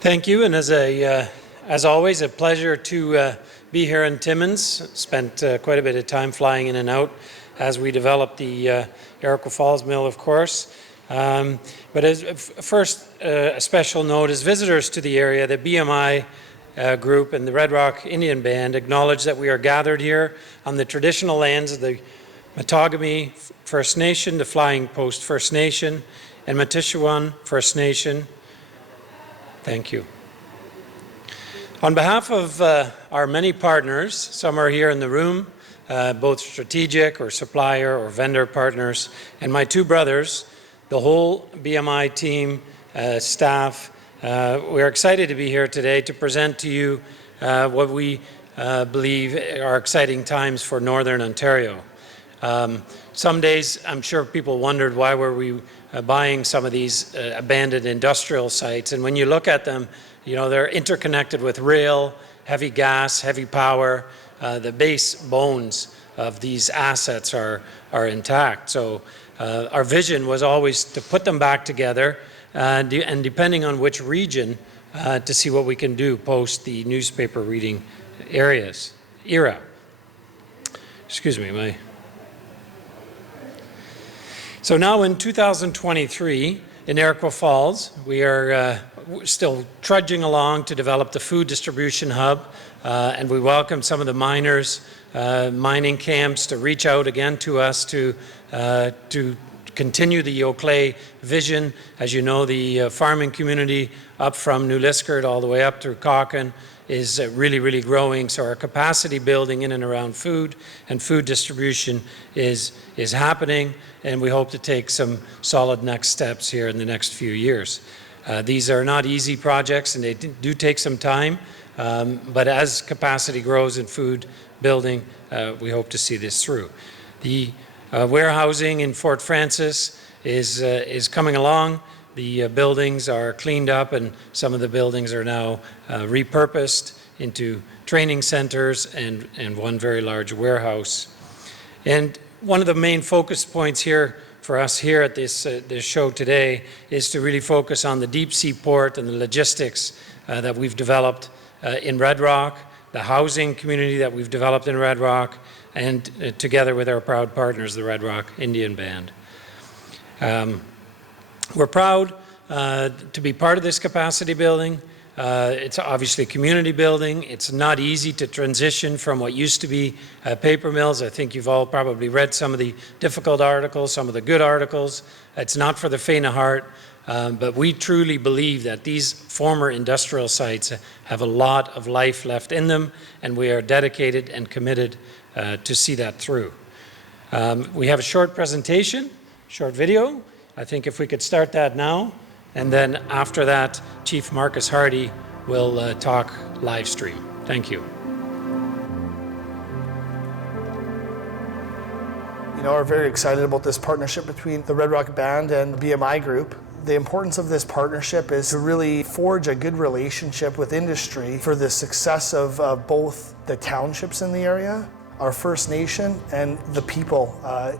Thank you, and as always, a pleasure to be here in Timmins. Spent quite a bit of time flying in and out as we developed the Iroquois Falls Mill, of course. But first, a special note, as visitors to the area, the BMI group and the Red Rock Indian Band acknowledge that we are gathered here on the traditional lands of the Matagami First Nation, the Flying Post First Nation, and Matishuan First Nation. Thank you. On behalf of our many partners, some are here in the room, both strategic or supplier or vendor partners, and my two brothers, the whole BMI team, staff, we're excited to be here today to present to you what we believe are exciting times for Northern Ontario. Some days I'm sure people wondered why were we buying some of these abandoned industrial sites, and when you look at them, you know, they're interconnected with rail, heavy gas, heavy power. The base bones of these assets are intact. So our vision was always to put them back together and depending on which region to see what we can do post the newspaper reading era. Excuse me, So now in 2023 in Iroquois Falls, we are still trudging along to develop the food distribution hub, and we welcome some of the miners, mining camps to reach out again to us to continue the Yoclay vision. As you know, the farming community up from New Liskeard all the way up through Cochrane is really growing. So our capacity building in and around food and food distribution is happening, and we hope to take some solid next steps here in the next few years. These are not easy projects, and they do take some time, but as capacity grows in food building, we hope to see this through. The warehousing in Fort Frances is coming along. The buildings are cleaned up, and some of the buildings are now repurposed into training centers and one very large warehouse. And one of the main focus points here for us here at this show today is to really focus on the deep sea port and the logistics that we've developed in Red Rock, the housing community that we've developed in Red Rock, and together with our proud partners, the Red Rock Indian Band. We're proud to be part of this capacity building. It's obviously community building. It's not easy to transition from what used to be paper mills. I think you've all probably read some of the difficult articles, some of the good articles. It's not for the faint of heart, but we truly believe that these former industrial sites have a lot of life left in them, and we are dedicated and committed to see that through. We have a short presentation, short video. I think if we could start that now, and then after that, Chief Marcus Hardy will talk live stream. Thank you. You know, we're very excited about this partnership between the Red Rock Band and the BMI Group. The importance of this partnership is to really forge a good relationship with industry for the success of both the townships in the area, our First Nation, and the people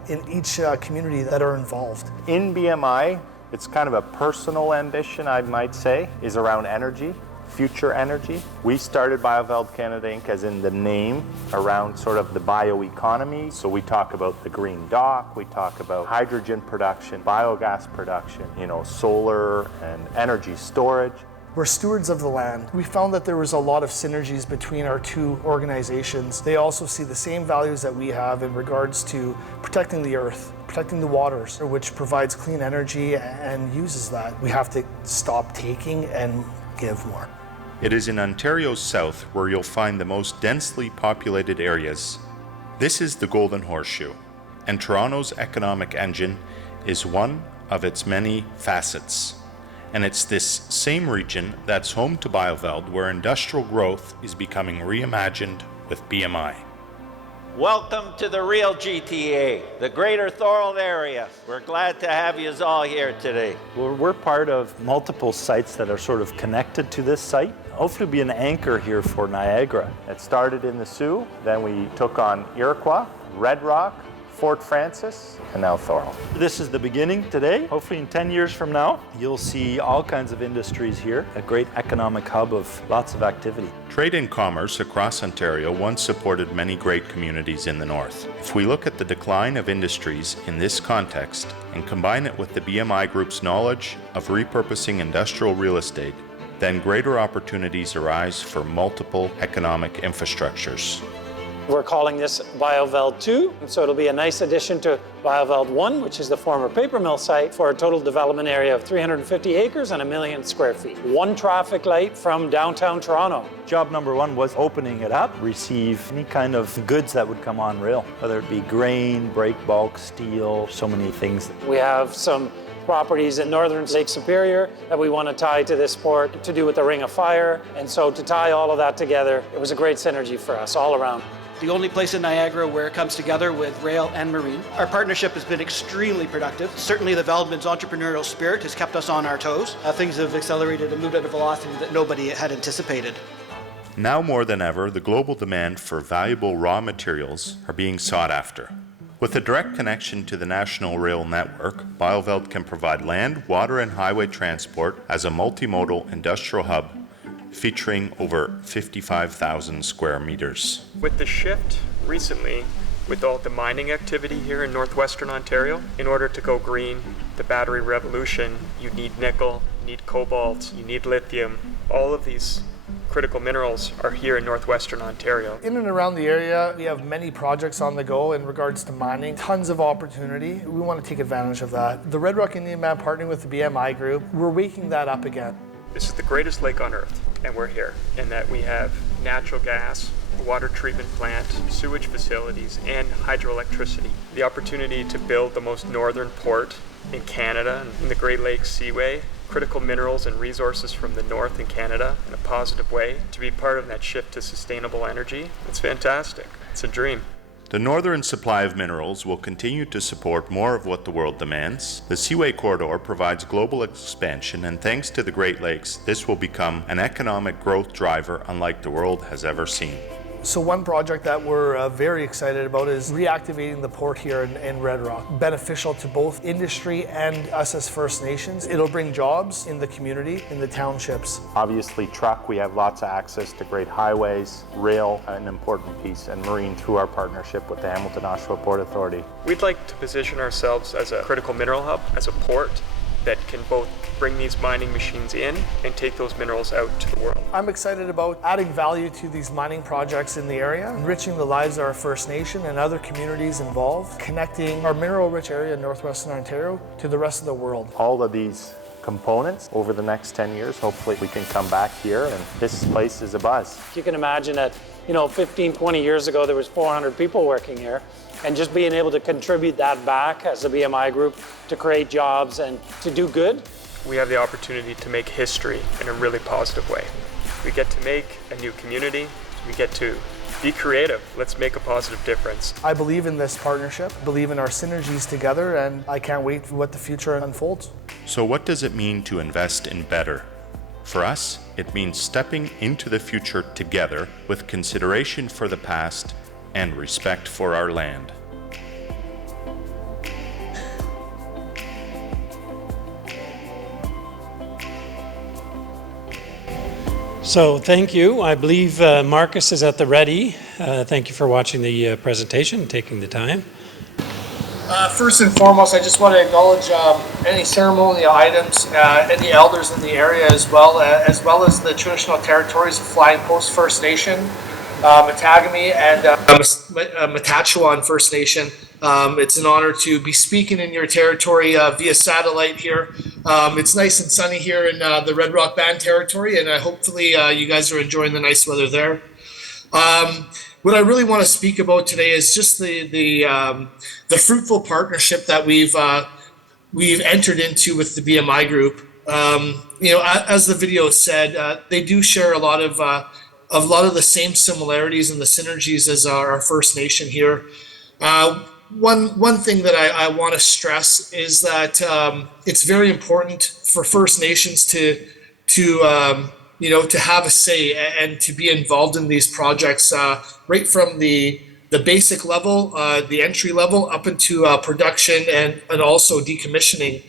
in each community that are involved. In BMI, it's kind of a personal ambition, I might say, is around energy, future energy. We started BioVeld Canada Inc. as in the name around sort of the bioeconomy. So we talk about the green dock, we talk about hydrogen production, biogas production, you know, solar and energy storage. We're stewards of the land. We found that there was a lot of synergies between our two organizations. They also see the same values that we have in regards to protecting the earth, protecting the waters, which provides clean energy and uses that. We have to stop taking and give more. It is in Ontario's south where you'll find the most densely populated areas. This is the Golden Horseshoe, and Toronto's economic engine is one of its many facets. And it's this same region that's home to BioVeld, where industrial growth is becoming reimagined with BMI. Welcome to the real GTA, the Greater Thorold area. We're glad to have you all here today. We're part of multiple sites that are sort of connected to this site. Hopefully be an anchor here for Niagara. It started in the Sioux, then we took on Iroquois, Red Rock, Fort Francis, and now Thorold. This is the beginning today. Hopefully in 10 years from now, you'll see all kinds of industries here, a great economic hub of lots of activity. Trade and commerce across Ontario once supported many great communities in the north. If we look at the decline of industries in this context and combine it with the BMI Group's knowledge of repurposing industrial real estate, then greater opportunities arise for multiple economic infrastructures. We're calling this BioVeld 2, so it'll be a nice addition to BioVeld 1, which is the former paper mill site, for a total development area of 350 acres and 1 million square feet. One traffic light from downtown Toronto. Job number one was opening it up, receive any kind of goods that would come on rail, whether it be grain, break bulk, steel, so many things. We have some properties in northern Lake Superior that we want to tie to this port to do with the Ring of Fire, and so to tie all of that together, it was a great synergy for us all around. The only place in Niagara where it comes together with rail and marine. Our partnership has been extremely productive. Certainly the Veldman's entrepreneurial spirit has kept us on our toes. Things have accelerated and moved at a velocity that nobody had anticipated. Now more than ever, the global demand for valuable raw materials are being sought after. With a direct connection to the national rail network, BioVeld can provide land, water, and highway transport as a multimodal industrial hub featuring over 55,000 square meters. With the shift recently, with all the mining activity here in northwestern Ontario, in order to go green, the battery revolution, you need nickel, you need cobalt, you need lithium. All of these critical minerals are here in northwestern Ontario. In and around the area, we have many projects on the go in regards to mining, tons of opportunity. We want to take advantage of that. The Red Rock Indian Band partnering with the BMI Group, we're waking that up again. This is the greatest lake on earth, and we're here. In that we have natural gas, a water treatment plant, sewage facilities, and hydroelectricity. The opportunity to build the most northern port in Canada, in the Great Lakes Seaway, critical minerals and resources from the north in Canada in a positive way, to be part of that shift to sustainable energy. It's fantastic. It's a dream. The northern supply of minerals will continue to support more of what the world demands. The Seaway Corridor provides global expansion, and thanks to the Great Lakes, this will become an economic growth driver unlike the world has ever seen. So one project that we're very excited about is reactivating the port here in Red Rock. Beneficial to both industry and us as First Nations. It'll bring jobs in the community, in the townships. Obviously truck, we have lots of access to great highways, rail, an important piece, and marine through our partnership with the Hamilton Oshawa Port Authority. We'd like to position ourselves as a critical mineral hub, as a port that can both bring these mining machines in and take those minerals out to the world. I'm excited about adding value to these mining projects in the area, enriching the lives of our First Nation and other communities involved, connecting our mineral-rich area in northwestern Ontario to the rest of the world. All of these components over the next 10 years, hopefully we can come back here and this place is a buzz. You can imagine that, 15, 20 years ago, there was 400 people working here, and just being able to contribute that back as a BMI group to create jobs and to do good. We have the opportunity to make history in a really positive way. We get to make a new community. We get to be creative. Let's make a positive difference. I believe in this partnership, believe in our synergies together, and I can't wait for what the future unfolds. So what does it mean to invest in better? For us, it means stepping into the future together with consideration for the past and respect for our land. So thank you. I believe Marcus is at the ready. Thank you for watching the presentation and taking the time. First and foremost, I just want to acknowledge any ceremonial items and the elders in the area as well as the traditional territories of Flying Post First Nation, Matagami, and Matachewan First Nation. It's an honor to be speaking in your territory via satellite here. It's nice and sunny here in the Red Rock Band territory, and hopefully you guys are enjoying the nice weather there. What I really want to speak about today is just the fruitful partnership that we've entered into with the BMI Group. As the video said, they do share a lot of the same similarities and the synergies as our First Nation here. One thing that I want to stress is that it's very important for First Nations to have a say and to be involved in these projects right from the the basic level, the entry level, up into production and also decommissioning.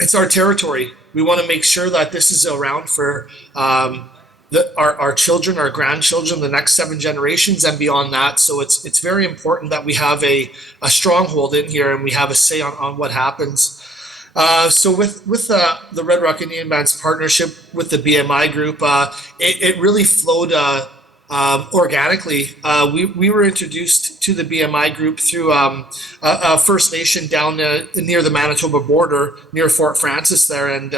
It's our territory. We want to make sure that this is around for our children, our grandchildren, the next 7 generations and beyond that. So it's very important that we have a stronghold in here and we have a say on what happens. So with the Red Rock Indian Band's partnership with the BMI group, it really flowed organically. We were introduced to the BMI group through a First Nation down near the Manitoba border, near Fort Francis there, and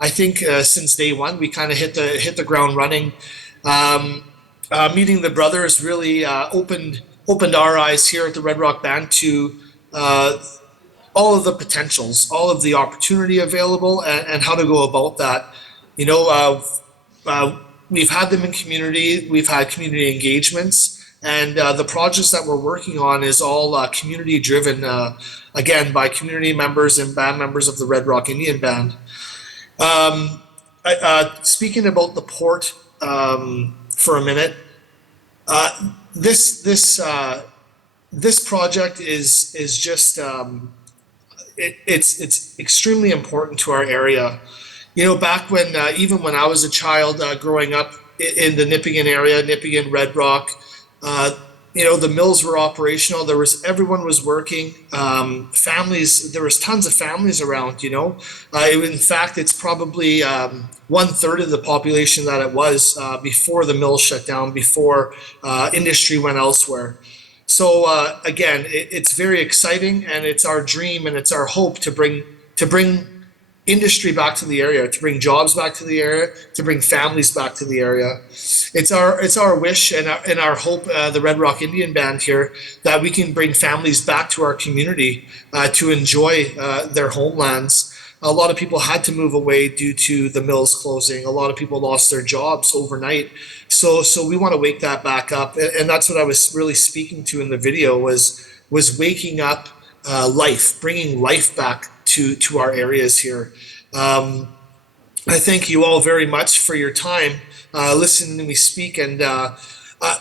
I think since day one we kind of hit the ground running. Meeting the brothers really opened our eyes here at the Red Rock Band to all of the potentials, all of the opportunity available, and how to go about that. You know, we've had them in community, we've had community engagements, and the projects that we're working on is all community driven, again, by community members and band members of the Red Rock Indian Band. Speaking about the port for a minute, this project is just it's extremely important to our area. You know, back when even when I was a child growing up in the Nipigon area, Nipigon, Red Rock, you know, the mills were operational. Everyone was working. Families, there was tons of families around. You know, in fact, it's probably 1/3 of the population that it was before the mill shut down, before industry went elsewhere. So again, it's very exciting, and it's our dream and it's our hope to bring industry back to the area, to bring jobs back to the area, to bring families back to the area. It's our wish and our hope, the Red Rock Indian Band here, that we can bring families back to our community to enjoy their homelands. A lot of people had to move away due to the mills closing. A lot of people lost their jobs overnight. So we want to wake that back up, and that's what I was really speaking to in the video, was waking up life, bringing life back to our areas here. I thank you all very much for your time listening to me speak, and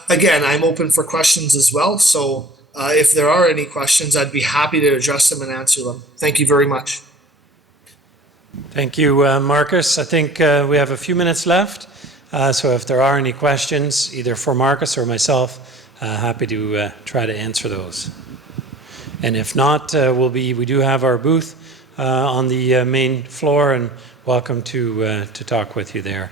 again, I'm open for questions as well. So if there are any questions, I'd be happy to address them and answer them. Thank you very much. Thank you, Marcus. I think we have a few minutes left. So if there are any questions, either for Marcus or myself, happy to try to answer those. And if not, we do have our booth on the main floor, and welcome to talk with you there.